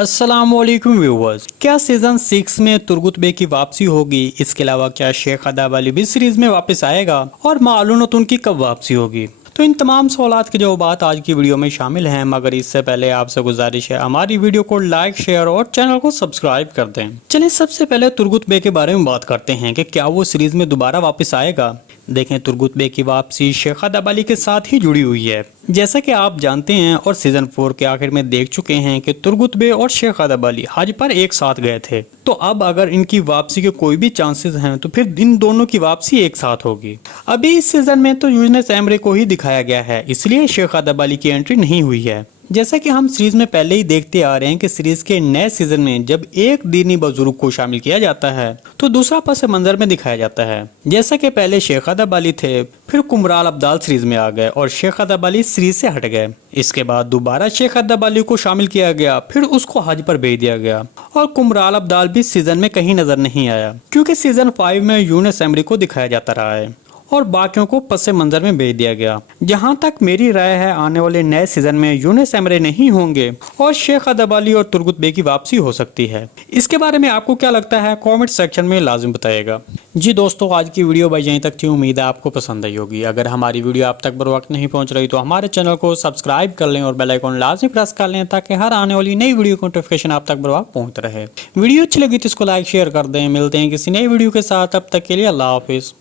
अस्सलाम वालेकुम व्यूवर्स। क्या सीजन 6 में तुर्गुत बे की वापसी होगी? इसके अलावा क्या शेख अदाब अली भी सीरीज में वापस आएगा और मालूम उनकी कब वापसी होगी? तो इन तमाम सवालात के जवाब आज की वीडियो में शामिल हैं, मगर इससे पहले आपसे गुजारिश है हमारी वीडियो को लाइक, शेयर और चैनल को सब्सक्राइब कर दें। चलिए सबसे पहले तुर्गुत बे के बारे में बात करते हैं कि क्या वो सीरीज में दोबारा वापस आएगा। देखें, तुर्गुत बे की वापसी शेख अदाब अली के साथ ही जुड़ी हुई है। जैसा कि आप जानते हैं और सीजन 4 के आखिर में देख चुके हैं कि तुर्गुत बे और शेख अदाब अली हज पर एक साथ गए थे। तो अब अगर इनकी वापसी के कोई भी चांसेस हैं तो फिर इन दोनों की वापसी एक साथ होगी। अभी इस सीजन में तो यूनुस एमरे को ही दिखाया गया है, इसलिए शेख अदाब अली की एंट्री नहीं हुई है। जैसा कि हम सीरीज में पहले ही देखते आ रहे हैं कि सीरीज के नए सीजन में जब एक दीनी बुजुर्ग को शामिल किया जाता है तो दूसरा पस मंजर में दिखाया जाता है। जैसा कि पहले शेख अदाब अली थे, फिर कुमराल अब्दाल सीरीज में आ गए और शेख अदाब अली सीरीज से हट गए। इसके बाद दोबारा शेख अदाब अली को शामिल किया गया, फिर उसको हज पर भेज दिया गया और कुमराल अब्दाल भी सीजन में कहीं नजर नहीं आया, क्योंकि सीजन 5 में यूनुस एमरी को दिखाया जाता रहा है और बाकियों को पसे मंजर में भेज दिया गया। जहां तक मेरी राय है, आने वाले नए सीजन में यूनुस एमरे नहीं होंगे और शेख अदाब अली और तुर्गुत बे की वापसी हो सकती है। इसके बारे में आपको क्या लगता है, कमेंट सेक्शन में लाजिम बताइएगा। जी दोस्तों, आज की वीडियो भाई यहीं तक थी। उम्मीद है आपको पसंद आई होगी। अगर हमारी वीडियो आप तक बर वक्त नहीं पहुंच रही तो हमारे चैनल को सब्सक्राइब कर लें और बेल आइकन लाजमी प्रेस कर लें, ताकि हर आने वाली नई वीडियो की नोटिफिकेशन आप तक बर वक्त पहुंच रहे। वीडियो अच्छी लगी तो इसको लाइक शेयर कर दें। मिलते हैं किसी नई वीडियो के साथ, तब तक के लिए अल्लाह हाफिज।